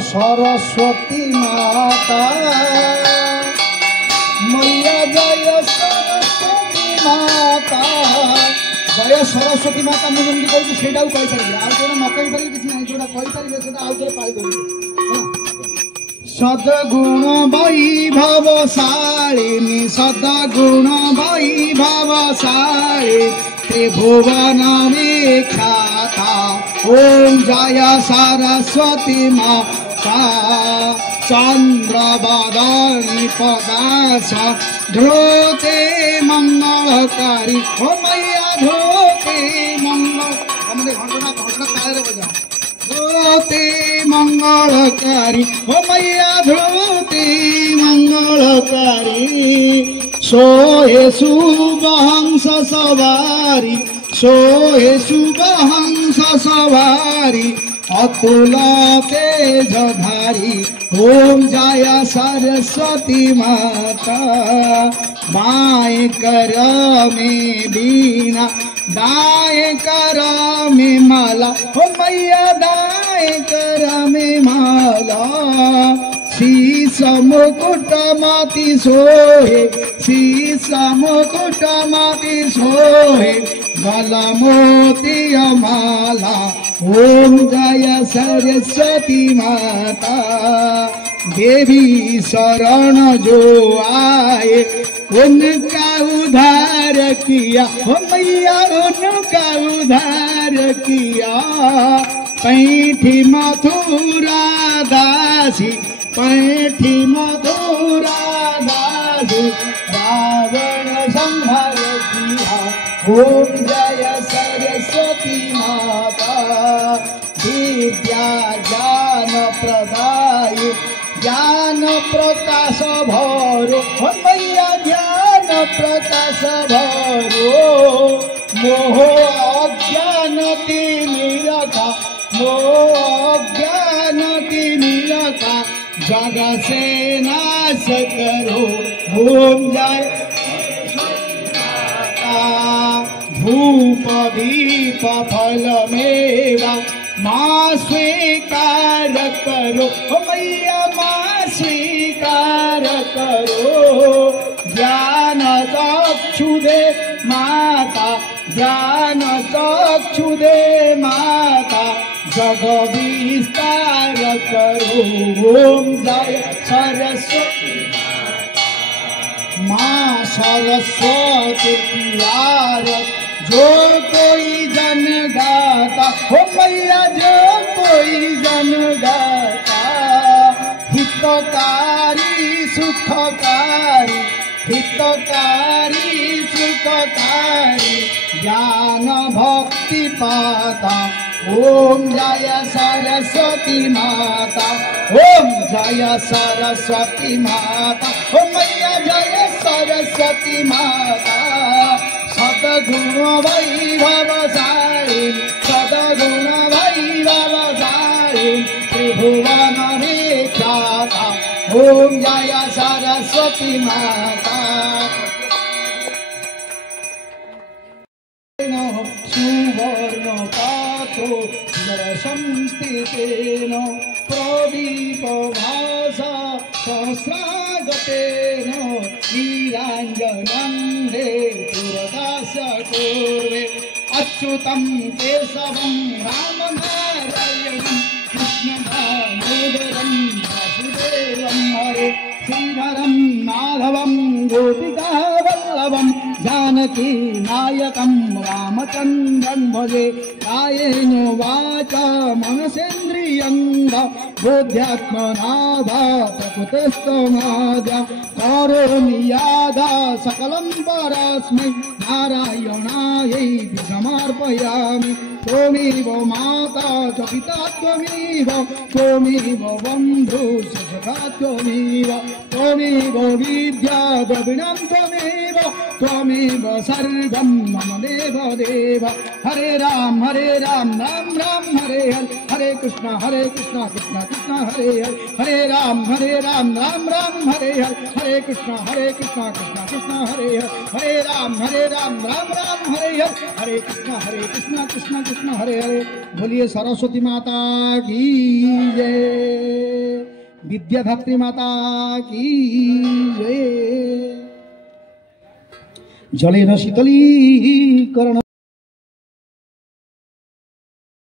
सरस्वती माता मैया जय सरस्वती माता जय सरस्वती माता मुझे जमी कही से कहीपर आज जो न कहीपर किसी ना जो कहीपर से आउ थे पाई सद्गुण वैभवशालिनी सद्गुण वैभवशालिनी त्रिभुवन विख्याता ओम जय सरस्वती माता चंद्रवदनी प्रकाश ध्रुते मंगलकारी ओ मैया ध्रुते मंगल ध्रुते मंगलकारी ओ मैया ध्रुते मंगलकारी सोहे शुभ हंस सवारी सोहे शुभ हंस सवारी अतुल तेजधारी ओम जय सरस्वती माता बाएं कर में बीना दाएं कर में माला ओ मैया दाएं कर में माला शीश मुकुट माती सोहे शीश मुकुट माती सोहे गला मोती माला ओम जय सरस्वती माता देवी शरण जो आए उनका उद्धार किया ओ मैया उनका उद्धार किया पैठी मथुरा दासी पैठी मथुरा दासी रावण संहार किया ओम जय सरस्वती माता विद्या ज्ञान प्रदाय ज्ञान प्रकाश भरो मैया ज्ञान प्रकाश भरो मोह अज्ञान तिमिरका मोह अज्ञान तिमिरका जग से नाश करो ओम जय धूप दीप फल मेवा माँ स्वीकार करो मैया माँ स्वीकार करो ज्ञान चक्षु दे माता ज्ञान चक्षु दे माता जग विस्तार करो ओम जय सरस्वती माँ सरस्वती की आरत जो कोई जन गाता हो मैया जो कोई जन गाता हितकारी सुखकारी हितकारी सुखकारी ज्ञान भक्ति पाता ओम जय सरस्वती माता ओम जय सरस्वती माता ओम मैया जय सरस्वती माता सद्गुण वैभवशालिनी सद्गुण वैभवशालिनी त्रिभुवन विख्याता ओम जय सरस्वती माता सुवर्ण पात्रो संस्थितेन प्रदीप भाषा सहस्रागतेन नीराञ्जनन्दे पुरदास पूर्वे अच्युतं केशवं रामनारायणं कृष्णदामोदरं वासुदेवं हरे श्रीधरं माधवं गोपिकावल्लभं जानकी नायकं रामचन्द्रं भजे कायेन वाचा मनसेन्द्रियं बुद्ध्यात्मना वा प्रकृतिस्थमाद्या करोमि यादा सकलं परस्मै नारायणायै समर्पयामि त्वमेव माता च पिता त्वमेव त्वमेव बन्धु सखा त्वमेव त्वमेव विद्या द्रविणं त्वमेव त्वमेव सर्वं मम देव देव हरे राम राम राम हरे हरे हरे कृष्ण कृष्ण कृष्ण हरे हरे हरे राम राम राम हरे हरे हरे कृष्ण कृष्ण कृष्ण हरे हरे हरे राम राम राम हरे हरे हरे कृष्ण कृष्ण कृष्ण हरे हरे। बोलिए सरस्वती माता की जय। विद्याधात्री माता की जय। जलेन शीतलीकरण